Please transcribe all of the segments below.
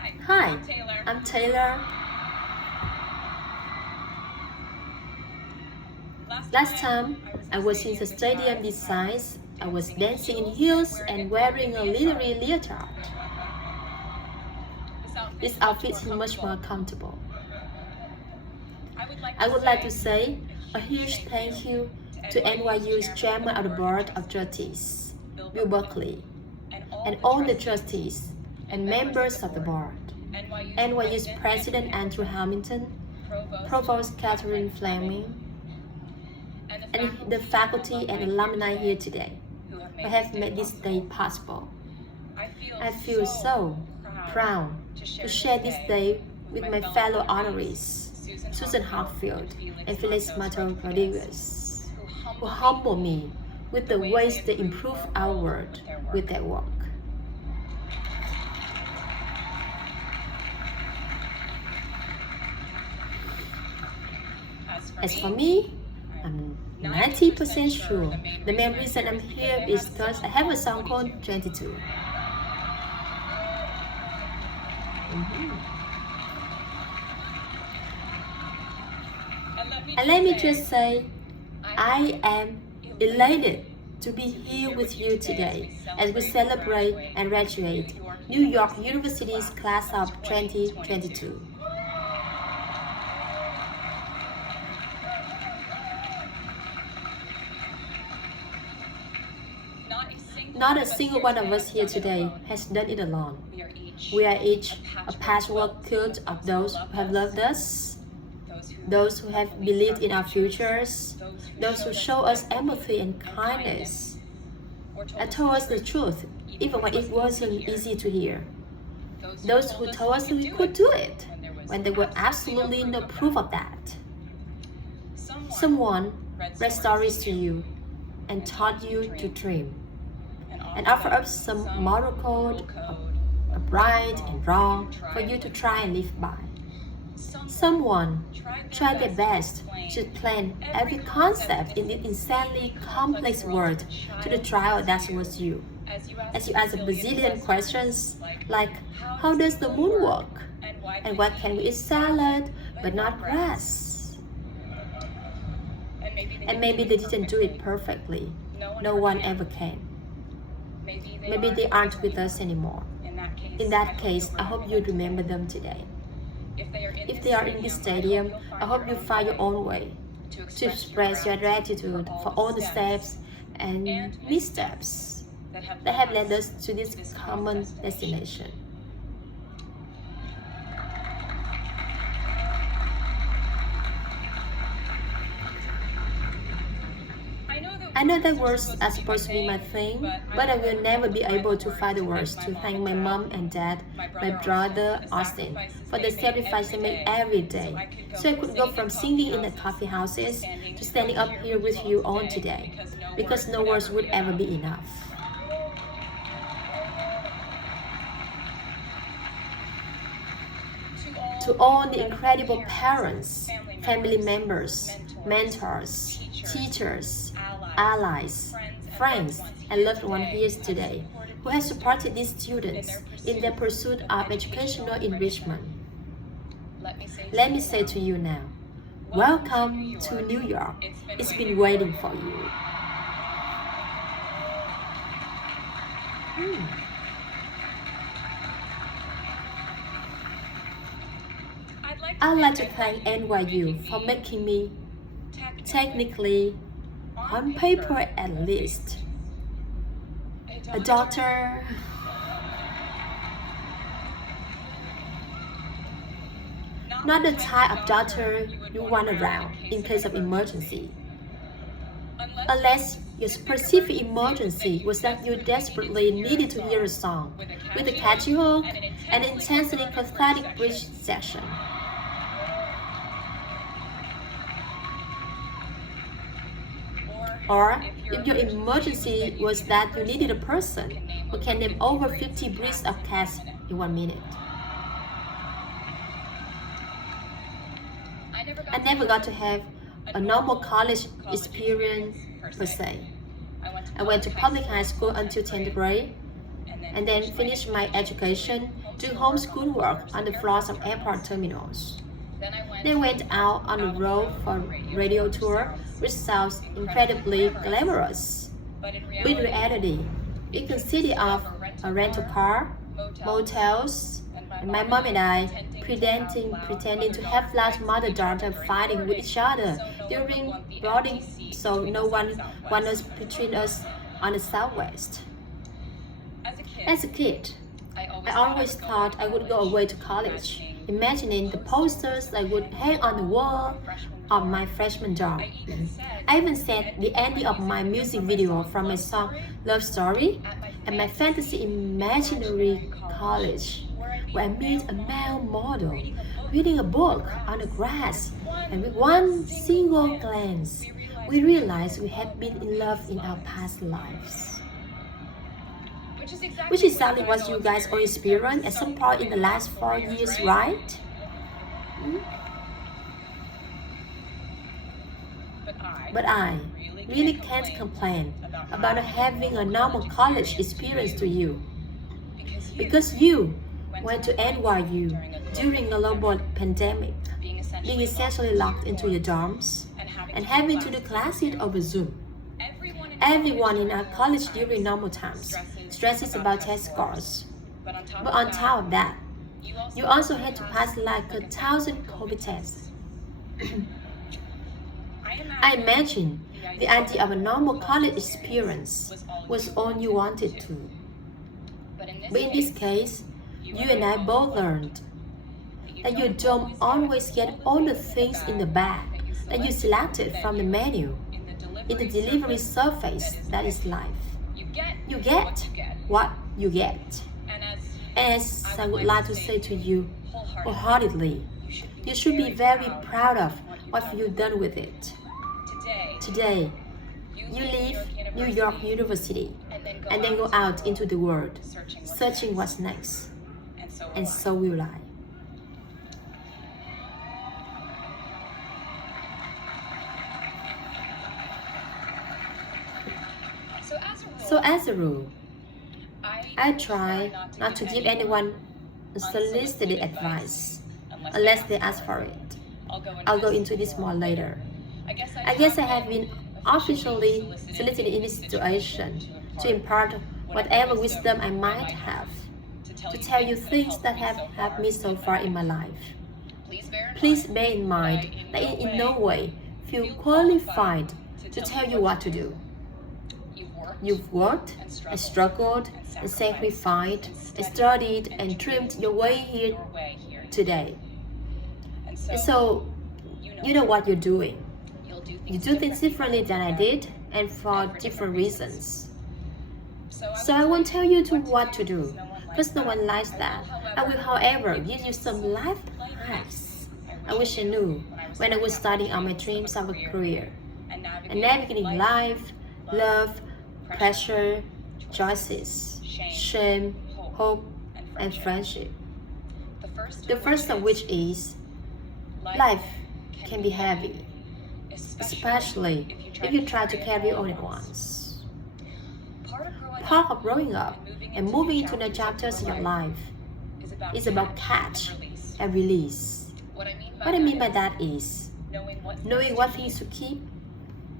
Hi, I'm Taylor. Last time I was in the stadium this size, I was dancing in heels and wearing a glittery leotard. This outfit is much more comfortable. I would like to say a huge thank you to NYU's Chairman of the Board of Trustees, Bill Buckley, and all the trustees and members of the board, NYU's President Andrew Hamilton, Provost Catherine Fleming, and the faculty and alumni here today who have made this day possible. I feel so proud to share this day with my fellow honorees, Susan Hartfield and Felix Mato Rodriguez, who humble me with the ways they improve our world with their work. As for me, I'm 90% sure the main reason I'm here is because I have a song called 22. And let me just say, I am elated to be here with you today as we celebrate and graduate New York University's class of 2022. Not a single one of us here today has done it alone. We are each a patchwork quilt of those who have loved us, those who have believed in our futures, those who show us empathy and kindness, and told us the truth even when it wasn't easy to hear. Those who told us we could do it when there were absolutely no proof of that. Someone read stories to you and taught you to dream, and offer up some moral code of right and wrong for you to try and live by. Someone tried their best to plan every concept in this insanely complex world to the trial that was you. As you ask a bazillion questions like, how does the moon work? And why can we eat salad but not grass? And maybe they didn't do it perfectly. No one ever can. Maybe they aren't with us anymore. In that case, I hope you remember them today. If they are in this stadium, I hope you find your own way to express your gratitude for all the steps and missteps that have led us to this common destination. I know that words are supposed to be my thing, but I will never be able to find the words to thank my mom and dad, my brother Austin, for the sacrifice they make every day, so I could go from singing in the coffee houses to standing up here with you all today, because no words would ever be enough. To all the incredible parents, family members, mentors, teachers, allies, friends, and loved ones here today who have supported these students in their pursuit of educational enrichment. Let me say to you now, welcome to New York. It's been waiting for you. I'd like to thank NYU for making me, technically, on paper at least, a daughter. Not the type of daughter you want around in case of emergency. Unless your specific emergency was that you desperately needed to hear a song with a catchy hook and an intensely cathartic bridge section. Or if your emergency was that you needed a person who can name over 50 breeds of cats in 1 minute. I never got to have a normal college experience per se. I went to public high school until 10th grade, and then finish my education, do homeschool work on the floors of airport terminals. Then went out on the road for a radio tour, which sounds incredibly glamorous. But in reality, it consisted of a rental car, motels, and my mom and I pretending to have large mother-daughter fighting with each other during boarding, so no one was between us on the southwest. As a kid, I always thought I would go away to college, imagining the posters I would hang on the wall of my freshman dorm. I even set the ending of my music video from my song Love Story at my fantasy imaginary college, where I meet a male model reading a book on the grass, and with one single glance, we realized we had been in love in our past lives. Which is exactly what you guys all experienced at some point in the last 4 years, right? But I really can't complain about not having a normal college experience to you. Because you went to NYU during a global pandemic, being essentially locked into your dorms, and having to do classes over Zoom. Everyone in our college during normal times stresses about test scores. But on top of that, you also had to pass like 1,000 COVID tests. I imagine the idea of a normal college experience was all you wanted to. But in this case, you and I both learned that you don't always get all the things in the bag that you selected from the menu in the delivery surface that is life. You get what you get. As I would like to say to you wholeheartedly, you should be very proud of what you've done with it. Today, you leave New York University and then go out into the world, searching what's next. And so will I. So as a rule, I try not to give anyone solicited advice unless they ask for it. I'll go into this more later. I guess I have been officially solicited in this situation to impart whatever wisdom I might have, to tell you things that have helped me so far in my life. Please bear in mind that I in no way feel qualified to tell you what to do. You've worked and struggled and sacrificed and studied and trimmed your way here today. And so, you know what you're doing. You do things differently than I did and for different reasons. So I won't tell you what to do, because no one likes that. I will, however, give you some life hacks I wish I knew when I was starting on my dreams of a career and navigating life, love, pressure, choices, shame, hope, and friendship. The first of which is, life can be heavy, especially if you try to carry all at once. Part of growing up and moving into new chapters in your life is about catch and release. What I mean by that is knowing what things to keep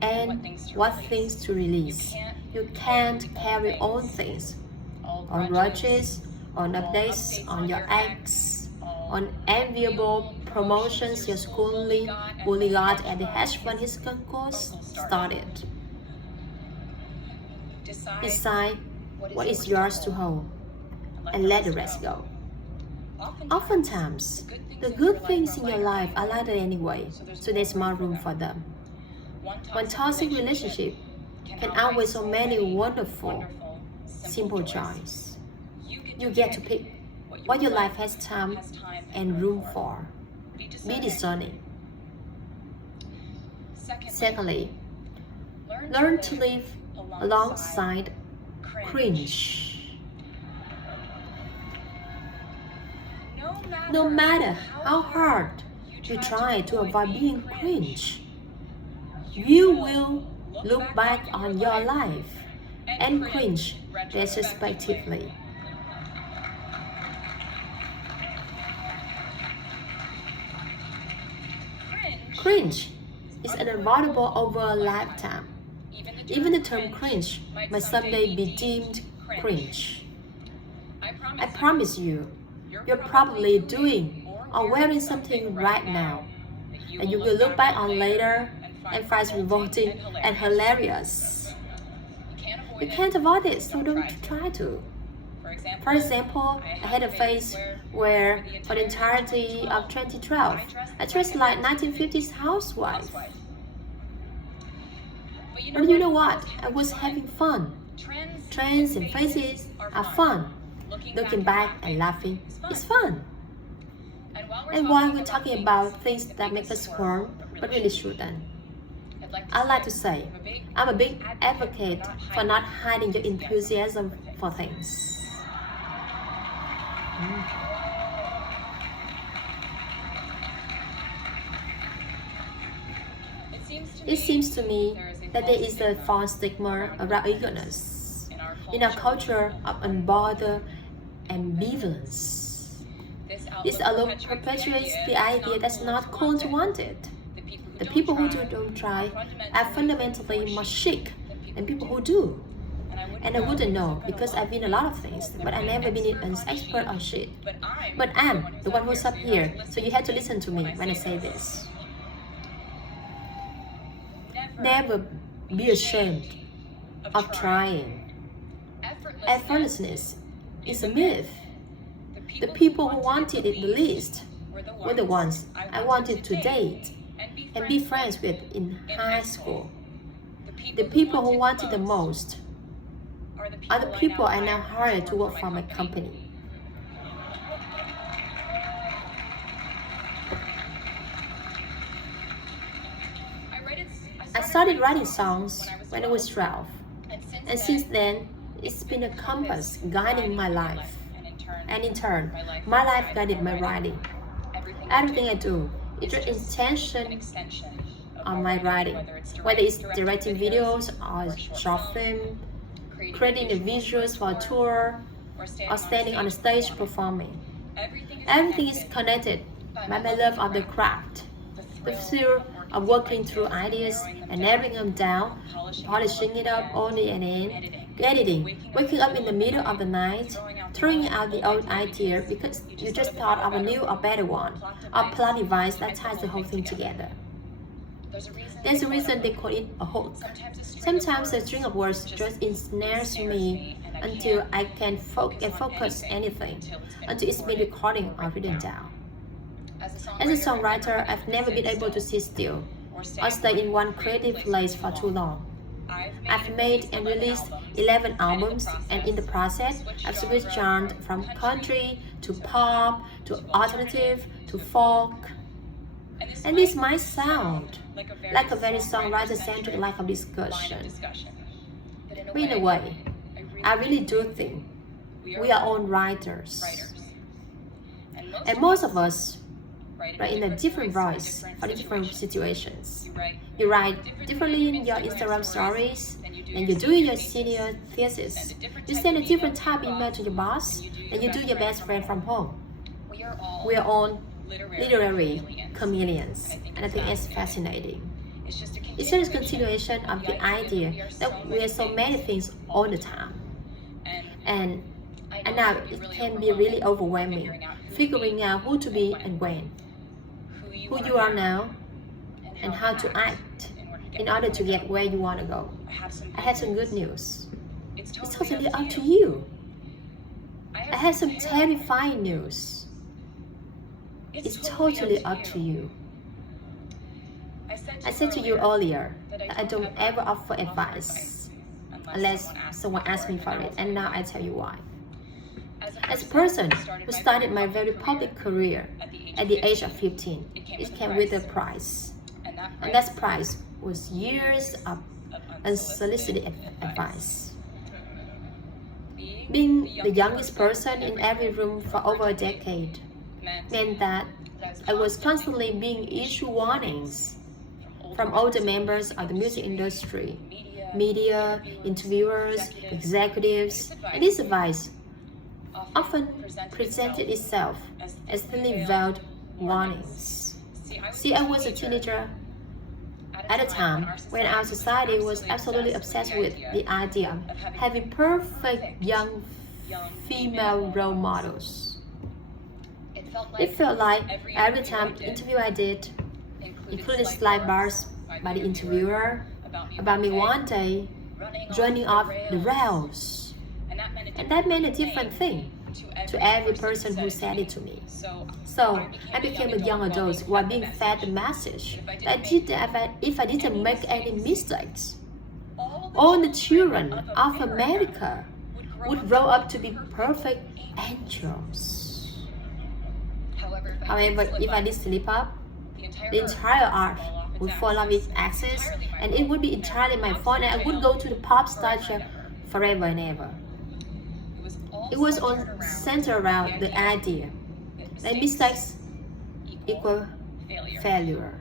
and what things to release. You can't carry on things, on grudges, on updates, on your ex, on enviable promotions your schooling bully got at the hedge fund his concourse started. Decide what is yours to hold and let the rest go. Oftentimes, the good things in your life are like that anyway, so there's more room for them. One toxic relationship can outweigh so many wonderful, simple joys. You get to pick what your life has time and room for. Be discerning. Secondly, learn to live alongside cringe. No matter how hard you try to avoid being cringe, you will look back on your life and cringe retrospectively. cringe is unavoidable over a lifetime. Even the term cringe might someday be deemed cringe. I promise you, you're probably doing or wearing something right now that you will look back on later and find revolting and hilarious. You can't avoid it, so don't try to. For example, I had a phase where, for the entirety of 2012, I dressed like 1950s housewife. But you know what? I was having fun. Trends and phases are fun. Looking back and laughing is fun. And while we're talking about things that make us squirm, but really shouldn't, I'd like to say, I'm a big advocate for not hiding your enthusiasm for things. It seems to me that there is a false stigma around eagerness in our culture of unbothered ambivalence. This alone perpetuates the idea that's not cool to want it. The people who don't try are fundamentally more chic than people who do. And I wouldn't know because I've been a lot of things, but I've never been an expert on shit. But I'm the one who's up here, so you have to listen to me when I say this. Never be ashamed of trying. Effortlessness is a myth. The people who wanted it the least were the ones I wanted to date and be friends with in high school. The people who wanted the most are the people I now hire to work for my company. I started writing songs when I was 12, and since then, it's been a compass guiding my life. And in turn, my life guided my writing. Everything I do is an extension of my writing, whether it's directing videos or short film, creating the visuals for a tour, or standing on a stage performing. Everything is connected by my love of the craft, the thrill of working through ideas and narrowing them down, polishing it up on the end, editing, waking up in the middle of the night, throwing out the old idea because you just thought of a new or better one, or plot device that ties the whole thing together. There's a reason they call it a hook. Sometimes a string of words just ensnares me until I can't focus anything, until it's been recording or written down. As a songwriter, I've never been able to sit still or stay in one creative place for too long. I've made and released 11 albums, and in the process, I've switched genres from country to pop to alternative to folk. And this might sound like a very songwriter-centric lack of discussion. But in a way, I really do think we are all writers. And most of us write in a different voice for the different situations. You write differently in your Instagram stories, and you do your senior thesis. You send a different type email to your boss, and you do your best friend from home. We are all literary chameleons, and I think it's fascinating. It's just a continuation of the idea that we are so many things all the time. And now it can be really overwhelming, figuring out who to be and when, who you are now, and how to act in order to get where you want to go. I have some good news. It's totally up to you. I have some terrifying news. It's totally up to you. I said to you earlier that I don't ever offer advice unless someone asks me for it, and now I tell you why. As a person who started my very public career at the age of 15, it came with a price. And that price was years of unsolicited advice. Being the youngest person in every room for over a decade meant that I was constantly being issued warnings from older members of the music industry, media, interviewers, executives, and this advice often presented itself as thinly veiled warnings. See, I was a teenager At a time when our society was absolutely obsessed with the idea of having perfect young female role models. It felt like every time interview I did, including slide bars by the interviewer about me one day running off the rails. And that meant a different thing to every person who said it to me. So I became a young adult while being fed the message that if I didn't make any mistakes, all the children of America would grow up to be perfect angels. However, if I did slip up, the entire art would fall off its axis, and it would be entirely my fault, and I would go to the pop star chair forever and ever. It was all centered around the idea that mistakes equal failure,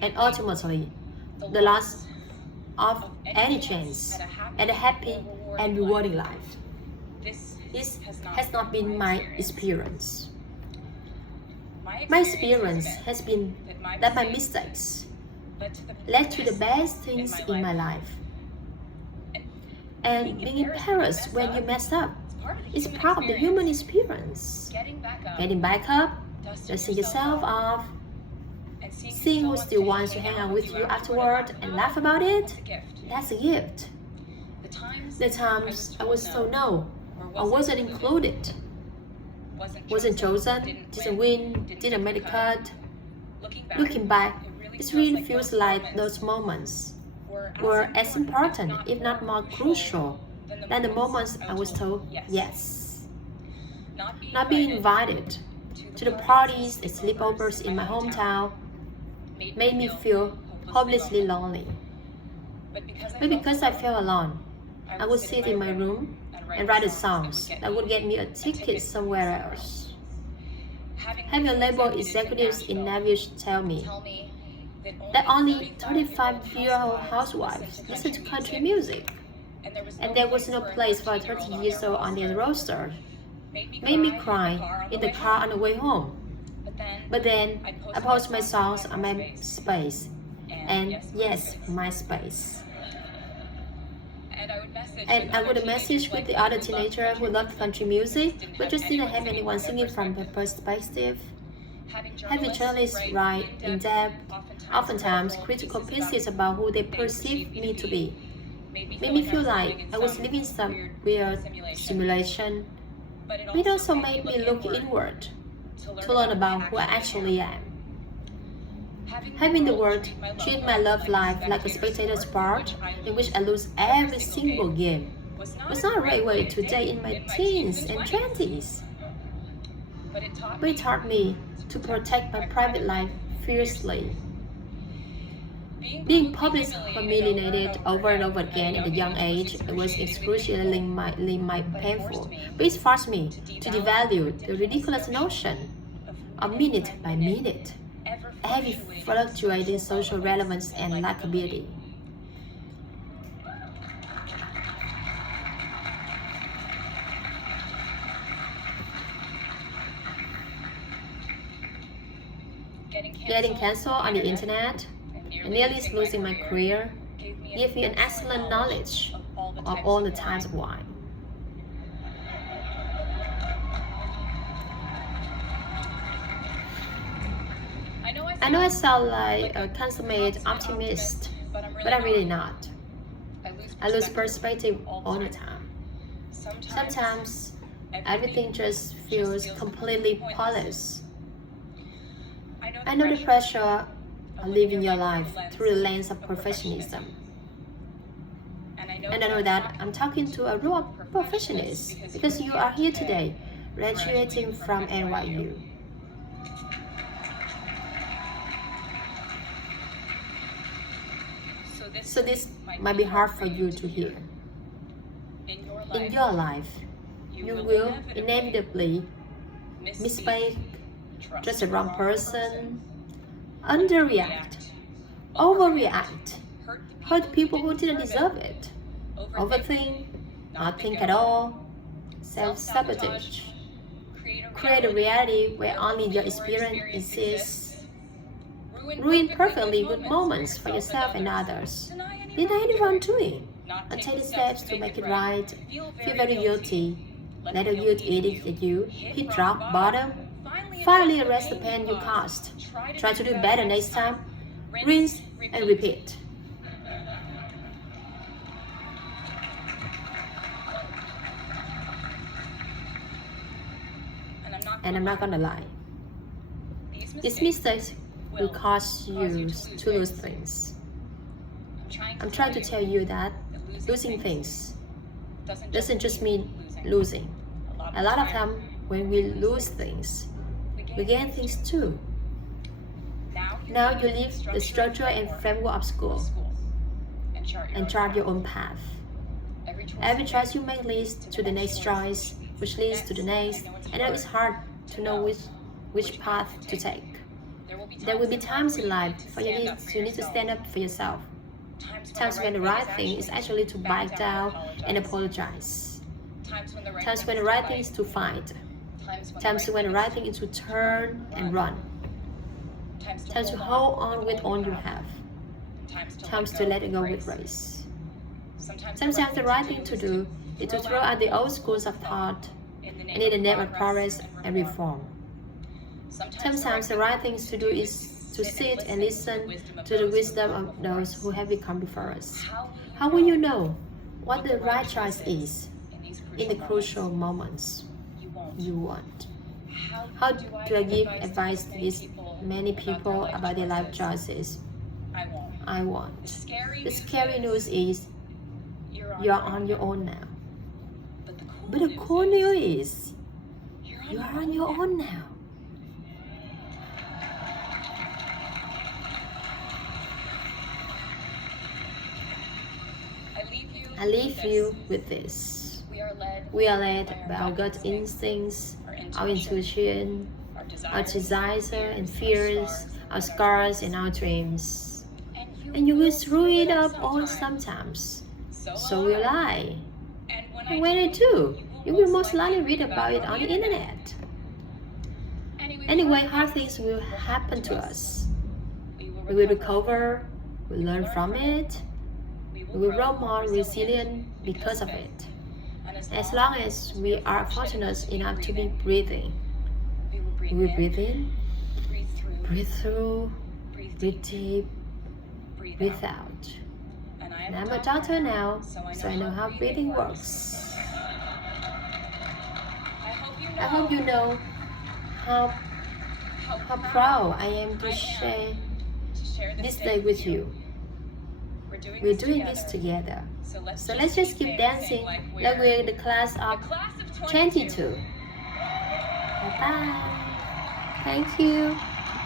and ultimately the loss of any chance at a happy and rewarding life. This has not been my experience. My experience has been that my mistakes led to the best things in my life. And being embarrassed when you mess up is part of the human experience. Getting back up, dusting yourself off, seeing who still wants to hang out with you afterward and laugh about it, that's a gift. The times I was told no, I wasn't included, wasn't chosen, didn't win, didn't make the cut. Looking back, it really feels like those moments were as important, if not more crucial, than the moments I was told yes. Not being invited to the parties and sleepovers in my hometown made me feel hopelessly lonely. But because I felt alone, I would sit in my room and write the songs that would get me a ticket somewhere else. Having label executives in NYU tell me that only 35-year-old housewives listen to country music, and there was no place for a 30 years old on their roster, made me cry in the car on the way home. But then I posted my songs on my space, and yes, my space. And I would message with the other teenager who loved country music, but just didn't have anyone singing from their perspective. Having journalists write in-depth, oftentimes critical pieces about who they perceive me to be, made me feel like I was living some weird simulation. But it also made me look inward to learn about who I actually am. Having the word treat my love life like a spectator sport in which I lose every single game was not a right way to date in my teens and 20s. But it taught me to protect my private life fiercely. Being publicly humiliated over and over again at a young age was excruciatingly painful, but it forced me to devalue the ridiculous notion of minute by minute, every fluctuating social relevance and likability. Getting cancelled on the internet and nearly losing my career gave me an excellent knowledge of all the times why. I know I sound like a consummate optimist, but I'm really not. I lose perspective all the time. Sometimes everything just feels completely polished. I know the pressure of living your life through the lens of professionalism. And I know that I'm talking to a row of professionals because you are here today, graduating from NYU. So this might be hard for you to hear. In your life, you will inevitably misspeak, trust the wrong person, underreact, overreact, hurt people who didn't deserve it, overthink, not think at all, self-sabotage, create a reality where only your experience exists, ruin perfectly good moments for yourself and others. Deny anyone doing, and take the steps to make it right. Feel very guilty. Let the guilt eat at you. Hit rock bottom. Finally arrest the pain you caused. Try to do better next time. Rinse and repeat. And I'm not gonna lie. These mistakes will cause you to lose things. I'm trying to tell you that losing things doesn't just mean losing. A lot of time when we lose things, we gain things too. Now you leave the structure and framework of school and chart your own path. Every choice you make leads to the next choice, which leads to the next. I know it's hard to know which path to take. There will be times in life when you need to stand up for yourself. Times when the right thing is actually to back down and apologize. Times when the right thing is to fight. Times when the right thing is to turn and run. Times to hold on with all you have. Times to let it go with grace. Sometimes the right thing to do is to throw out the old schools of thought and in the name of progress and reform. Sometimes the right thing to do is to sit and listen to the wisdom of those who have become before us. How will you know what the right choice is in the crucial moments you want? How do I give advice to these many people about their life choices? I won't. The scary news is you're on your own now. But the cool news is you are on your own now. I leave you with this. We are led by our gut instincts, our intuition, our desires and fears, our scars and our dreams. And you will screw it up all sometimes. So will I. And when I do, you will most likely read about it on the internet. Anyway, hard things will happen to us. We will recover, we learn from it, we will grow more resilient because of it. As long as we are fortunate enough to be breathing, we will breathe in, breathe through, breathe deep, breathe out. And I'm a doctor now, so I know how breathing works. I hope you know how proud I am to share this day with you. We're doing this together. So let's just keep dancing like we're the class of 22. Bye-bye. Thank you.